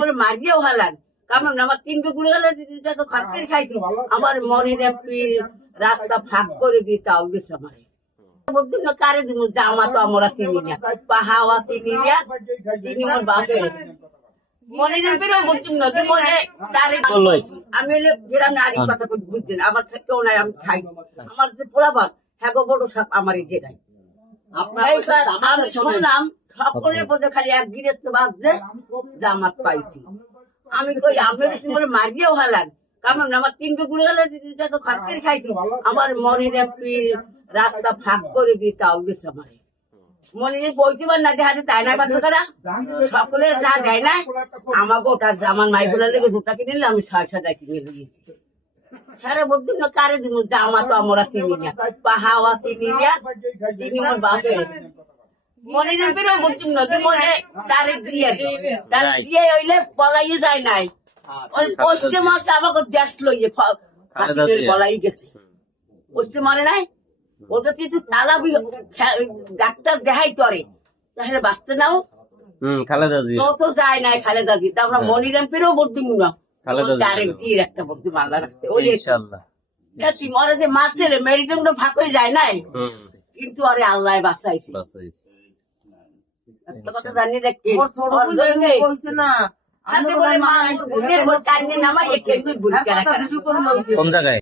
বলে মারিয়েও হালান কারণ আমার 3 কুকুরে গেলে তো খাটতে খাইছি আমার মনের একটি রাস্তা ফাঁক করে দিয়েছে আউদের সময় বলতেন না কারে দিব জামা তো আমরা চিনি না পাহাওয়া চিনি না চিনি আমার বাপের মনের পেরেও বলছেন না যে মনে তারে আমি গ্রামে আরেক কথা বুঝছেন আমার কেউ নাই আমি খাই আমার যে পোলাপান হ্যাঁ বড় সাপ আমার এই জায়গায় আমি শুনলাম সকলের মধ্যে খালি এক গিরেস্ত বাজছে জামাত পাইছি আমি কই আমি বলে মারিয়েও হালান কারণ আমার 3 কুকুরে গেলে তো খাটতে খাইছি আমার মনের একটি রাস্তা ফাঁক করে দিয়েছে আউদের সময় মনে বইতে পার না হাতে তাই নাই বাচ্চারা সকলের যা দেয় না আমাকে ওটা আমার মাইগুলা লেগে জুতা কিনে নিলে আমি 6,000 কিনে দিয়েছি হ্যাঁ বলতেন না কারে দিব জামা তো আমরা চিনি না পাহাওয়া চিনি না চিনি আমার বাপের মনে পেরেও বলছেন না যে মনে তারিখ দিয়ে হইলে পলাইয়ে যায় নাই ওই পশ্চিম মাসে আমাকে দেশ লইয়ে পলাই গেছে পশ্চিম মনে নাই ওদের কিন্তু তালা ডাক্তার দেখাই করে তাহলে বাঁচতে নাও তো যায় নাই খালেদা জি তা আমরা মনিরাম পেরেও ভোট দিব না ডাইরেক্ট দিয়ে একটা ভোট দিব আল্লাহ রাস্তায় ওই মরে যে মাছ ছেলে মেরিটামটা ফাঁক হয়ে যায় নাই কিন্তু আরে আল্লাহ বাঁচাইছে একটা কথা জানি রেখে না হাতে বলে মা নামাই কোন জায়গায়